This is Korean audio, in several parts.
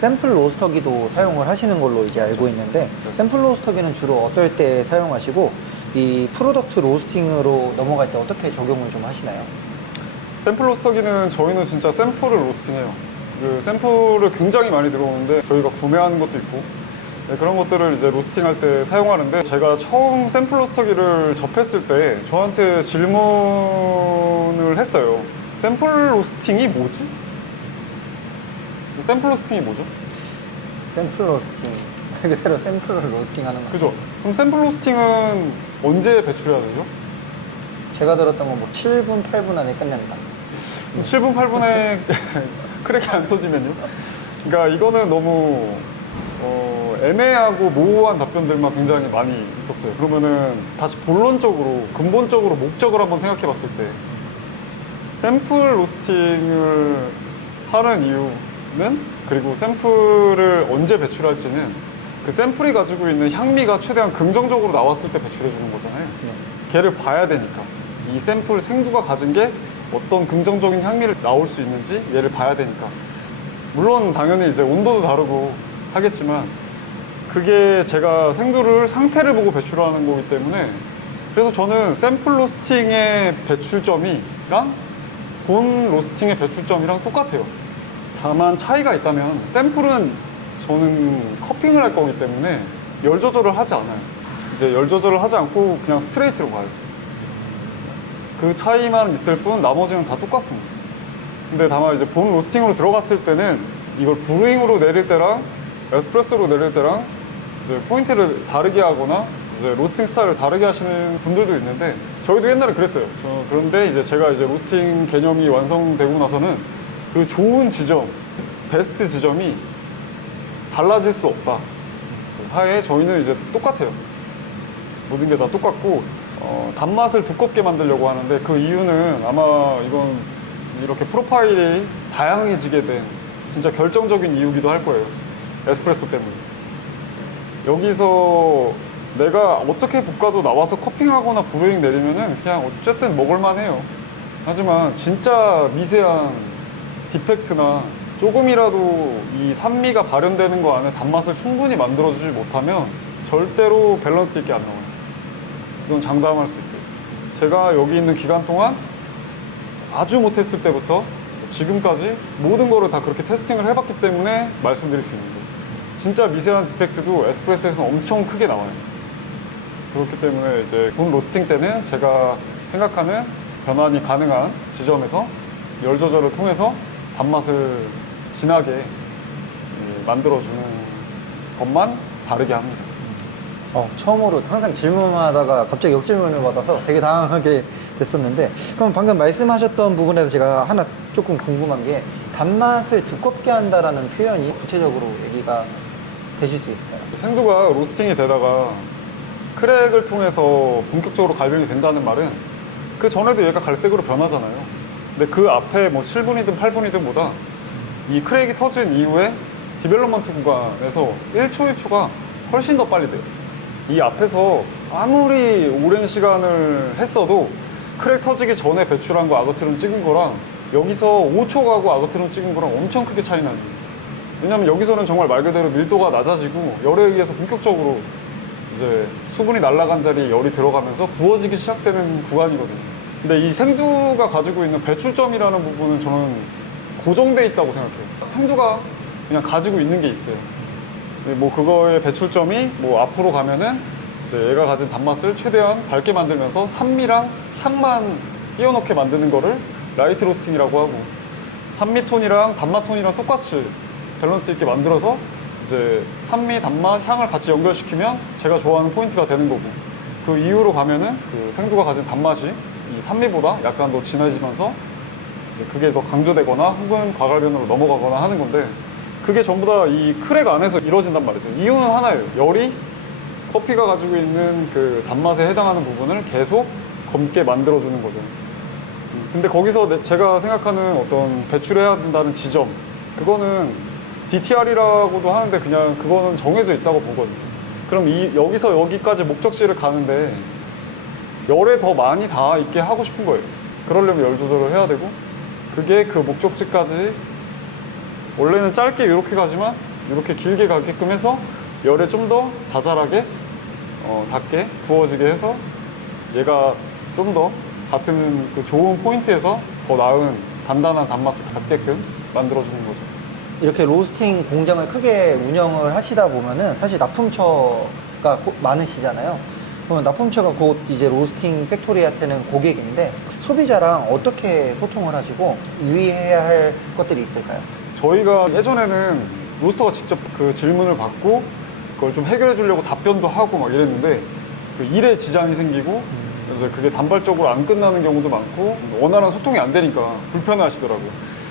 샘플 로스터기도 사용을 하시는 걸로 이제 알고 있는데 샘플 로스터기는 주로 어떨 때 사용하시고 이 프로덕트 로스팅으로 넘어갈 때 어떻게 적용을 좀 하시나요? 샘플 로스터기는 저희는 진짜 샘플을 로스팅해요. 그 샘플을 굉장히 많이 들어오는데 저희가 구매하는 것도 있고 네, 그런 것들을 이제 로스팅할 때 사용하는데 제가 처음 샘플 로스터기를 접했을 때 저한테 질문을 했어요. 샘플 로스팅이 뭐지? 샘플 로스팅이 뭐죠? 샘플 로스팅 말 그대로 샘플을 로스팅 하는 거 그죠? 그럼 샘플 로스팅은 언제 배출해야 되죠? 제가 들었던 건 뭐 7분, 8분 안에 끝낸다. 7분, 8분에 크랙이 안 터지면요? 그러니까 이거는 너무 애매하고 모호한 답변들만 굉장히 많이 있었어요. 그러면은 다시 본론적으로, 근본적으로 목적을 한번 생각해 봤을 때 샘플 로스팅을 하는 이유는 그리고 샘플을 언제 배출할지는 그 샘플이 가지고 있는 향미가 최대한 긍정적으로 나왔을 때 배출해 주는 거잖아요. 네. 걔를 봐야 되니까 이 샘플 생두가 가진 게 어떤 긍정적인 향미를 나올 수 있는지 얘를 봐야 되니까 물론 당연히 이제 온도도 다르고 하겠지만 그게 제가 생두를 상태를 보고 배출하는 거기 때문에 그래서 저는 샘플 로스팅의 배출점이랑 본 로스팅의 배출점이랑 똑같아요. 다만 차이가 있다면 샘플은 저는 커핑을 할 거기 때문에 열 조절을 하지 않아요. 이제 열 조절을 하지 않고 그냥 스트레이트로 가요. 그 차이만 있을 뿐 나머지는 다 똑같습니다. 근데 다만 이제 본 로스팅으로 들어갔을 때는 이걸 브루잉으로 내릴 때랑 에스프레소로 내릴 때랑 이제 포인트를 다르게 하거나 이제 로스팅 스타일을 다르게 하시는 분들도 있는데 저희도 옛날에 그랬어요. 그런데 이제 제가 이제 로스팅 개념이 완성되고 나서는 그 좋은 지점, 베스트 지점이 달라질 수 없다. 하에 저희는 이제 똑같아요. 모든 게 다 똑같고 단맛을 두껍게 만들려고 하는데 그 이유는 아마 이건 이렇게 프로파일이 다양해지게 된 진짜 결정적인 이유기도 할 거예요. 에스프레소 때문에. 여기서 내가 어떻게 볶아도 나와서 커핑하거나 브루잉 내리면은 그냥 어쨌든 먹을만 해요. 하지만 진짜 미세한 디펙트나 조금이라도 이 산미가 발현되는 거 안에 단맛을 충분히 만들어주지 못하면 절대로 밸런스 있게 안 나와요. 이건 장담할 수 있어요. 제가 여기 있는 기간 동안 아주 못했을 때부터 지금까지 모든 거를 다 그렇게 테스팅을 해봤기 때문에 말씀드릴 수 있는 거예요. 진짜 미세한 디펙트도 에스프레소에서는 엄청 크게 나와요. 그렇기 때문에 이제 본 로스팅 때는 제가 생각하는 변환이 가능한 지점에서 열 조절을 통해서 단맛을 진하게 만들어주는 것만 다르게 합니다. 처음으로 항상 질문하다가 갑자기 역질문을 받아서 되게 당황하게 됐었는데 그럼 방금 말씀하셨던 부분에서 제가 하나 조금 궁금한 게 단맛을 두껍게 한다라는 표현이 구체적으로 얘기가 되실 수 있을까요? 생두가 로스팅이 되다가 크랙을 통해서 본격적으로 갈변이 된다는 말은 그 전에도 얘가 갈색으로 변하잖아요. 근데 그 앞에 뭐 7분이든 8분이든 보다 이 크랙이 터진 이후에 디벨롭먼트 구간에서 1초 1초가 훨씬 더 빨리 돼요. 이 앞에서 아무리 오랜 시간을 했어도 크랙 터지기 전에 배출한 거 아거트론 찍은 거랑 여기서 5초 가고 아거트론 찍은 거랑 엄청 크게 차이 나요. 왜냐면 여기서는 정말 말 그대로 밀도가 낮아지고 열에 의해서 본격적으로 이제 수분이 날아간 자리에 열이 들어가면서 구워지기 시작되는 구간이거든요. 근데 이 생두가 가지고 있는 배출점이라는 부분은 저는 고정돼 있다고 생각해요. 생두가 그냥 가지고 있는 게 있어요. 뭐 그거의 배출점이 뭐 앞으로 가면은 이제 얘가 가진 단맛을 최대한 밝게 만들면서 산미랑 향만 띄워놓게 만드는 거를 라이트 로스팅이라고 하고 산미 톤이랑 단맛 톤이랑 똑같이 밸런스 있게 만들어서 이제 산미, 단맛, 향을 같이 연결시키면 제가 좋아하는 포인트가 되는 거고 그 이후로 가면은 그 생두가 가진 단맛이 이 산미보다 약간 더 진해지면서 이제 그게 더 강조되거나 혹은 과갈변으로 넘어가거나 하는 건데 그게 전부 다 이 크랙 안에서 이루어진단 말이죠. 이유는 하나예요. 열이 커피가 가지고 있는 그 단맛에 해당하는 부분을 계속 검게 만들어주는 거죠. 근데 거기서 제가 생각하는 어떤 배출해야 된다는 지점 그거는 DTR이라고도 하는데 그냥 그거는 정해져 있다고 보거든요. 그럼 여기서 여기까지 목적지를 가는데 열에 더 많이 닿아 있게 하고 싶은 거예요. 그러려면 열 조절을 해야 되고 그게 그 목적지까지 원래는 짧게 이렇게 가지만 이렇게 길게 가게끔 해서 열에 좀 더 자잘하게 닿게 구워지게 해서 얘가 좀 더 같은 그 좋은 포인트에서 더 나은 단단한 단맛을 갖게끔 만들어주는 거죠. 이렇게 로스팅 공장을 크게 운영을 하시다 보면은 사실 납품처가 많으시잖아요. 그러면 납품처가 곧 이제 로스팅 팩토리한테는 고객인데 소비자랑 어떻게 소통을 하시고 유의해야 할 것들이 있을까요? 저희가 예전에는 로스터가 직접 그 질문을 받고 그걸 좀 해결해 주려고 답변도 하고 막 이랬는데 그 일에 지장이 생기고 이제 그게 단발적으로 안 끝나는 경우도 많고 원활한 소통이 안 되니까 불편해 하시더라고요.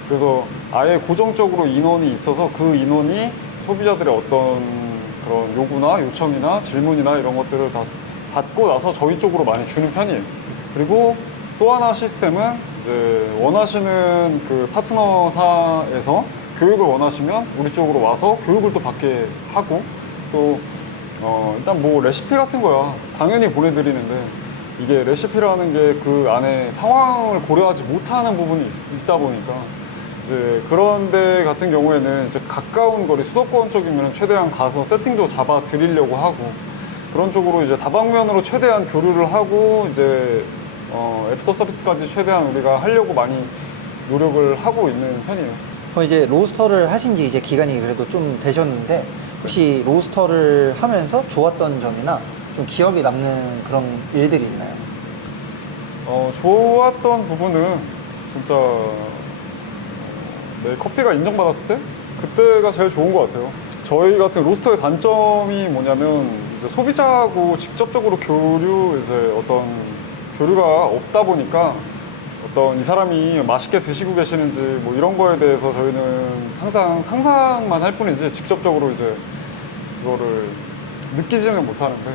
그래서 아예 고정적으로 인원이 있어서 그 인원이 소비자들의 어떤 그런 요구나 요청이나 질문이나 이런 것들을 다 받고 나서 저희 쪽으로 많이 주는 편이에요. 그리고 또 하나 시스템은 이제 원하시는 그 파트너사에서 교육을 원하시면 우리 쪽으로 와서 교육을 또 받게 하고 또 일단 뭐 레시피 같은 거야 당연히 보내드리는데 이게 레시피라는 게 그 안에 상황을 고려하지 못하는 부분이 있다 보니까 이제 그런 데 같은 경우에는 이제 가까운 거리 수도권 쪽이면 최대한 가서 세팅도 잡아 드리려고 하고 그런 쪽으로 이제 다방면으로 최대한 교류를 하고 이제 애프터 서비스까지 최대한 우리가 하려고 많이 노력을 하고 있는 편이에요. 그럼 이제 로스터를 하신 지 이제 기간이 그래도 좀 되셨는데 혹시 로스터를 하면서 좋았던 점이나 좀 기억에 남는 그런 일들이 있나요? 좋았던 부분은 진짜 내 커피가 인정받았을 때 그때가 제일 좋은 것 같아요. 저희 같은 로스터의 단점이 뭐냐면 이제 소비자하고 직접적으로 이제 어떤 교류가 없다 보니까 어떤 이 사람이 맛있게 드시고 계시는지 뭐 이런 거에 대해서 저희는 항상 상상만 할 뿐이지 직접적으로 이제 그거를 느끼지는 못하는데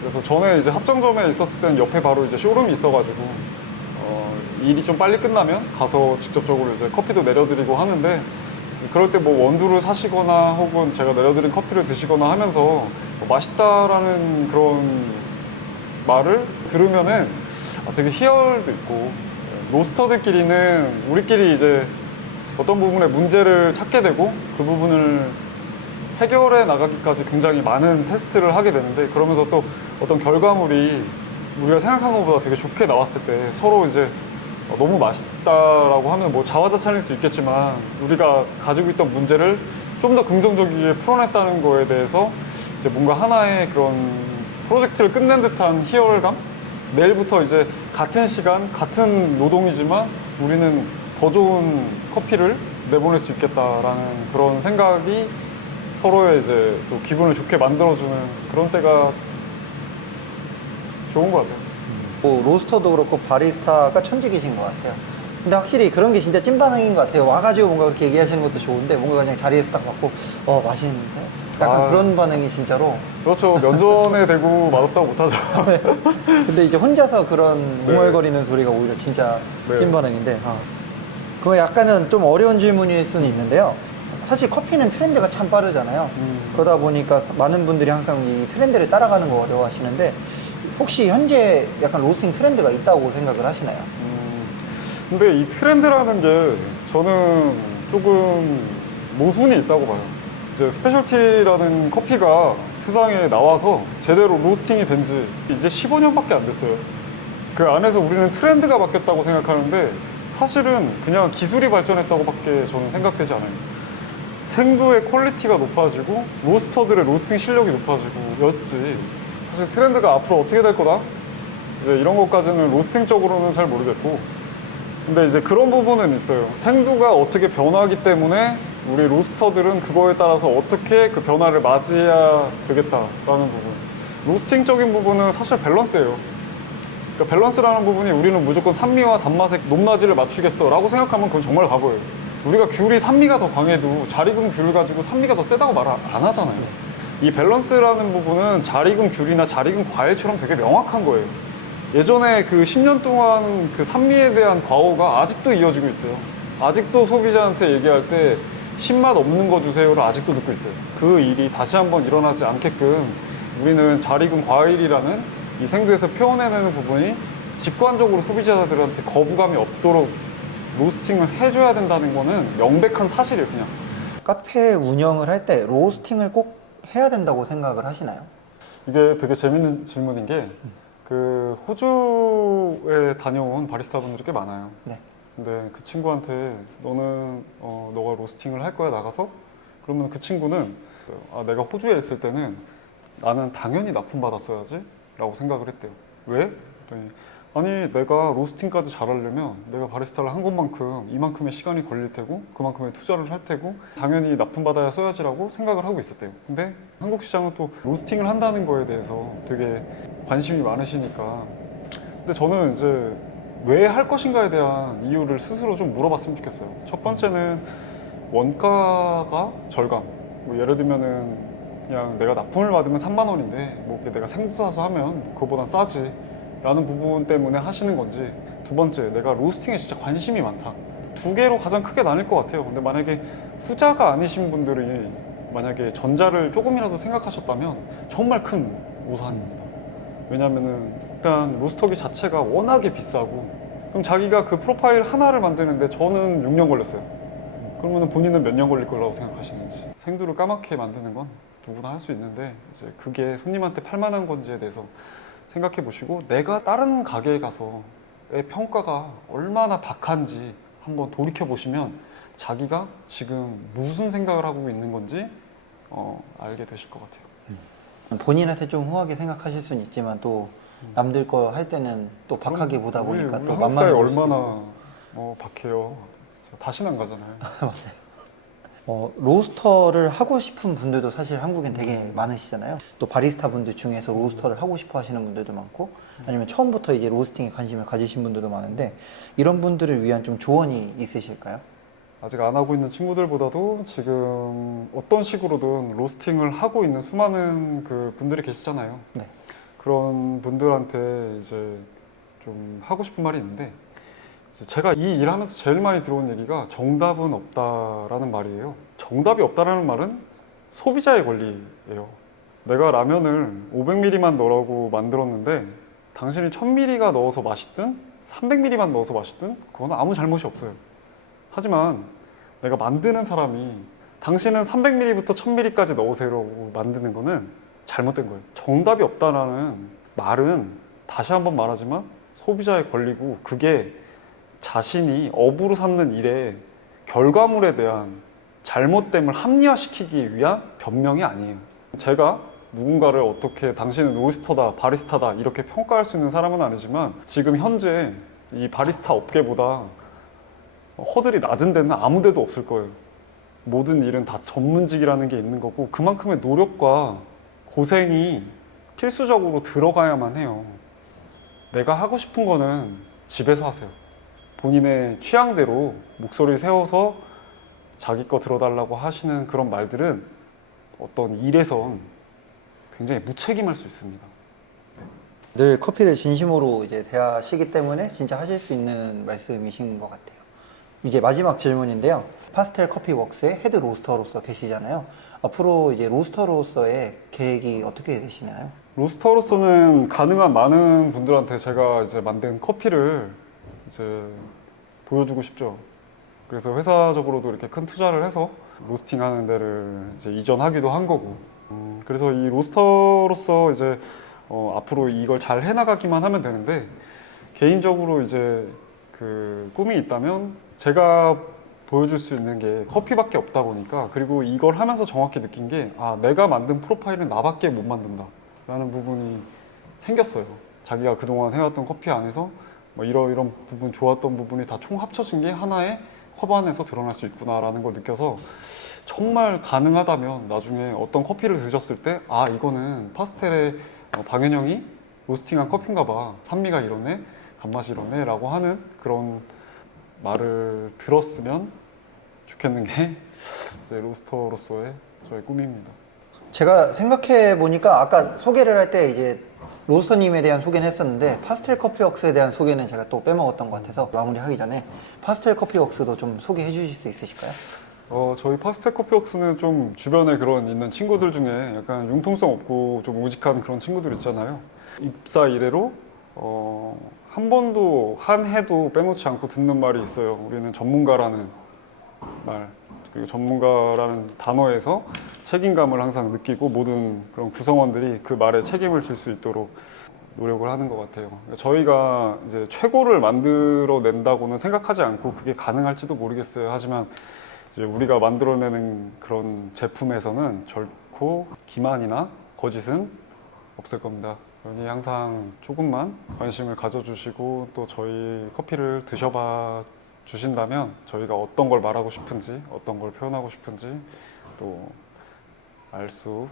그래서 전에 이제 합정점에 있었을 때는 옆에 바로 이제 쇼룸이 있어가지고 일이 좀 빨리 끝나면 가서 직접적으로 이제 커피도 내려드리고 하는데 그럴 때 뭐 원두를 사시거나 혹은 제가 내려드린 커피를 드시거나 하면서 맛있다라는 그런 말을 들으면은 되게 희열도 있고 로스터들끼리는 우리끼리 이제 어떤 부분에 문제를 찾게 되고 그 부분을 해결해 나가기까지 굉장히 많은 테스트를 하게 되는데 그러면서 또 어떤 결과물이 우리가 생각한 것보다 되게 좋게 나왔을 때 서로 이제 너무 맛있다라고 하면 뭐 자화자찬일 수 있겠지만 우리가 가지고 있던 문제를 좀 더 긍정적이게 풀어냈다는 거에 대해서 이제 뭔가 하나의 그런 프로젝트를 끝낸 듯한 희열감? 내일부터 이제 같은 시간, 같은 노동이지만 우리는 더 좋은 커피를 내보낼 수 있겠다라는 그런 생각이 서로의 이제 또 기분을 좋게 만들어주는 그런 때가 좋은 것 같아요. 뭐 로스터도 그렇고 바리스타가 천직이신 것 같아요. 근데 확실히 그런 게 진짜 찐반응인 것 같아요. 와가지고 뭔가 그렇게 얘기하시는 것도 좋은데 뭔가 그냥 자리에서 딱 받고 맛있는데? 약간 그런 반응이 진짜로. 그렇죠. 면전에 대고 맛없다고 못하죠. 근데 이제 혼자서 그런 네. 웅얼거리는 소리가 오히려 진짜 네. 찐반응인데 그럼 약간은 좀 어려운 질문일 수는 있는데요. 사실 커피는 트렌드가 참 빠르잖아요. 그러다 보니까 많은 분들이 항상 이 트렌드를 따라가는 거 어려워하시는데 혹시 현재 약간 로스팅 트렌드가 있다고 생각을 하시나요? 근데 이 트렌드라는 게 저는 조금 모순이 있다고 봐요. 이제 스페셜티라는 커피가 세상에 나와서 제대로 로스팅이 된 지 이제 15년밖에 안 됐어요. 그 안에서 우리는 트렌드가 바뀌었다고 생각하는데 사실은 그냥 기술이 발전했다고밖에 저는 생각되지 않아요. 생두의 퀄리티가 높아지고 로스터들의 로스팅 실력이 높아지고 였지 사실 트렌드가 앞으로 어떻게 될 거다? 이제 이런 것까지는 로스팅 쪽으로는 잘 모르겠고 근데 이제 그런 부분은 있어요. 생두가 어떻게 변하기 때문에 우리 로스터들은 그거에 따라서 어떻게 그 변화를 맞이해야 되겠다라는 부분. 로스팅적인 부분은 사실 밸런스예요. 그러니까 밸런스라는 부분이 우리는 무조건 산미와 단맛의 높낮이를 맞추겠어 라고 생각하면 그건 정말 바보예요. 우리가 귤이 산미가 더 강해도 잘 익은 귤을 가지고 산미가 더 세다고 말 안 하잖아요. 이 밸런스라는 부분은 잘 익은 귤이나 잘 익은 과일처럼 되게 명확한 거예요. 예전에 그 10년 동안 그 산미에 대한 과오가 아직도 이어지고 있어요. 아직도 소비자한테 얘기할 때 신맛 없는 거 주세요를 아직도 듣고 있어요. 그 일이 다시 한번 일어나지 않게끔 우리는 잘 익은 과일이라는 이 생두에서 표현해내는 부분이 직관적으로 소비자들한테 거부감이 없도록 로스팅을 해줘야 된다는 거는 명백한 사실이에요, 그냥. 카페 운영을 할 때 로스팅을 꼭 해야 된다고 생각을 하시나요? 이게 되게 재밌는 질문인 게 그 호주에 다녀온 바리스타 분들이 꽤 많아요. 네. 근데 그 친구한테 너는 너가 로스팅을 할 거야 나가서? 그러면 그 친구는 내가 호주에 있을 때는 나는 당연히 납품 받았어야지 라고 생각을 했대요. 왜? 그랬더니 아니 내가 로스팅까지 잘하려면 내가 바리스타를 한 것만큼 이만큼의 시간이 걸릴 테고 그만큼의 투자를 할 테고 당연히 납품 받아야 써야지라고 생각을 하고 있었대요. 근데 한국 시장은 또 로스팅을 한다는 거에 대해서 되게 관심이 많으시니까 근데 저는 이제 왜 할 것인가에 대한 이유를 스스로 좀 물어봤으면 좋겠어요. 첫 번째는 원가가 절감. 뭐 예를 들면은 그냥 내가 납품을 받으면 3만 원인데 뭐 내가 생두 사서 하면 그거보단 싸지 라는 부분 때문에 하시는 건지, 두 번째 내가 로스팅에 진짜 관심이 많다. 두 개로 가장 크게 나뉠 것 같아요. 근데 만약에 후자가 아니신 분들이 만약에 전자를 조금이라도 생각하셨다면 정말 큰 오산입니다. 왜냐면은 일단 로스터기 자체가 워낙에 비싸고, 그럼 자기가 그 프로파일 하나를 만드는데 저는 6년 걸렸어요. 그러면 본인은 몇 년 걸릴 거라고 생각하시는지. 생두를 까맣게 만드는 건 누구나 할 수 있는데 이제 그게 손님한테 팔만한 건지에 대해서 생각해 보시고, 내가 다른 가게에 가서의 평가가 얼마나 박한지 한번 돌이켜 보시면 자기가 지금 무슨 생각을 하고 있는 건지 알게 되실 것 같아요. 본인한테 좀 후하게 생각하실 수는 있지만 또 남들 거 할 때는 또 박하게 보다 보니까 우리 또 한국 사회 만만해 얼마나 박해요. 진짜 다시는 안 가잖아요. 맞아요. 로스터를 하고 싶은 분들도 사실 한국엔 되게 많으시잖아요. 또 바리스타 분들 중에서 로스터를 하고 싶어 하시는 분들도 많고, 아니면 처음부터 이제 로스팅에 관심을 가지신 분들도 많은데, 이런 분들을 위한 좀 조언이 있으실까요? 아직 안 하고 있는 친구들보다도 지금 어떤 식으로든 로스팅을 하고 있는 수많은 그 분들이 계시잖아요. 네. 그런 분들한테 이제 좀 하고 싶은 말이 있는데, 제가 이 일하면서 제일 많이 들어온 얘기가 정답은 없다라는 말이에요. 정답이 없다라는 말은 소비자의 권리예요. 내가 라면을 500ml만 넣으라고 만들었는데 당신이 1000ml가 넣어서 맛있든 300ml만 넣어서 맛있든 그건 아무 잘못이 없어요. 하지만 내가 만드는 사람이 당신은 300ml부터 1000ml까지 넣으세요라고 만드는 거는 잘못된 거예요. 정답이 없다라는 말은 다시 한번 말하지만 소비자의 권리고, 그게 자신이 업으로 삼는 일의 결과물에 대한 잘못됨을 합리화시키기 위한 변명이 아니에요. 제가 누군가를 어떻게 당신은 로스터다, 바리스타다 이렇게 평가할 수 있는 사람은 아니지만, 지금 현재 이 바리스타 업계보다 허들이 낮은 데는 아무 데도 없을 거예요. 모든 일은 다 전문직이라는 게 있는 거고, 그만큼의 노력과 고생이 필수적으로 들어가야만 해요. 내가 하고 싶은 거는 집에서 하세요. 본인의 취향대로 목소리 세워서 자기 거 들어달라고 하시는 그런 말들은 어떤 일에선 굉장히 무책임할 수 있습니다. 늘 커피를 진심으로 이제 대하시기 때문에 진짜 하실 수 있는 말씀이신 것 같아요. 이제 마지막 질문인데요. 파스텔 커피 웍스의 헤드 로스터로서 계시잖아요. 앞으로 이제 로스터로서의 계획이 어떻게 되시나요? 로스터로서는 가능한 많은 분들한테 제가 이제 만든 커피를 이제 보여주고 싶죠. 그래서 회사적으로도 이렇게 큰 투자를 해서 로스팅하는 데를 이제 이전하기도 한 거고. 그래서 이 로스터로서 이제 앞으로 이걸 잘 해나가기만 하면 되는데, 개인적으로 이제 그 꿈이 있다면 제가 보여줄 수 있는 게 커피밖에 없다 보니까, 그리고 이걸 하면서 정확히 느낀 게, 내가 만든 프로파일은 나밖에 못 만든다 라는 부분이 생겼어요. 자기가 그동안 해왔던 커피 안에서 뭐 이런 부분, 좋았던 부분이 다 총 합쳐진 게 하나의 컵 안에서 드러날 수 있구나라는 걸 느껴서, 정말 가능하다면 나중에 어떤 커피를 드셨을 때 이거는 파스텔의 방현영이 로스팅한 커피인가 봐, 산미가 이러네, 단맛이 이러네 라고 하는 그런 말을 들었으면 좋겠는 게 이제 로스터로서의 저의 꿈입니다. 제가 생각해 보니까 아까 소개를 할 때 이제 로스터님에 대한 소개는 했었는데, 파스텔 커피 웍스에 대한 소개는 제가 또 빼먹었던 것 같아서 마무리하기 전에 파스텔 커피 웍스도 좀 소개해 주실 수 있으실까요? 저희 파스텔 커피 웍스는 좀 주변에 그런 있는 친구들 중에 약간 융통성 없고 좀 우직한 그런 친구들 있잖아요. 입사 이래로 한 번도 한 해도 빼놓지 않고 듣는 말이 있어요. 우리는 전문가라는 말. 그리고 전문가라는 단어에서 책임감을 항상 느끼고 모든 그런 구성원들이 그 말에 책임을 질 수 있도록 노력을 하는 것 같아요. 그러니까 저희가 이제 최고를 만들어낸다고는 생각하지 않고 그게 가능할지도 모르겠어요. 하지만 이제 우리가 만들어내는 그런 제품에서는 결코 기만이나 거짓은 없을 겁니다. 여기 항상 조금만 관심을 가져주시고 또 저희 커피를 드셔봐 주신다면 저희가 어떤 걸 말하고 싶은지 어떤 걸 표현하고 싶은지 또 알 수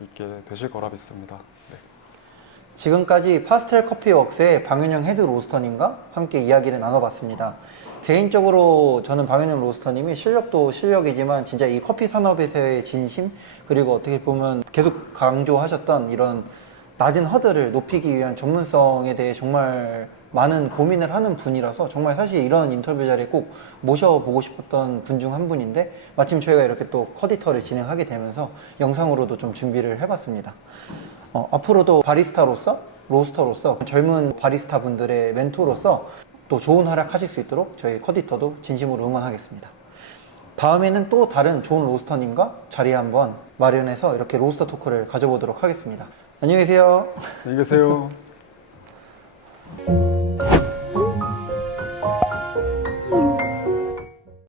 있게 되실 거라 믿습니다. 네. 지금까지 파스텔 커피웍스의 방윤영 헤드 로스터님과 함께 이야기를 나눠봤습니다. 개인적으로 저는 방윤영 로스터님이 실력도 실력이지만 진짜 이 커피 산업에서의 진심, 그리고 어떻게 보면 계속 강조하셨던 이런 낮은 허들을 높이기 위한 전문성에 대해 정말 많은 고민을 하는 분이라서 정말 사실 이런 인터뷰 자리에 꼭 모셔보고 싶었던 분 중 한 분인데 마침 저희가 이렇게 또 커디터를 진행하게 되면서 영상으로도 좀 준비를 해봤습니다. 앞으로도 바리스타로서, 로스터로서, 젊은 바리스타 분들의 멘토로서 또 좋은 활약하실 수 있도록 저희 커디터도 진심으로 응원하겠습니다. 다음에는 또 다른 좋은 로스터님과 자리 한번 마련해서 이렇게 로스터 토크를 가져보도록 하겠습니다. 안녕히 계세요. 안녕히 계세요.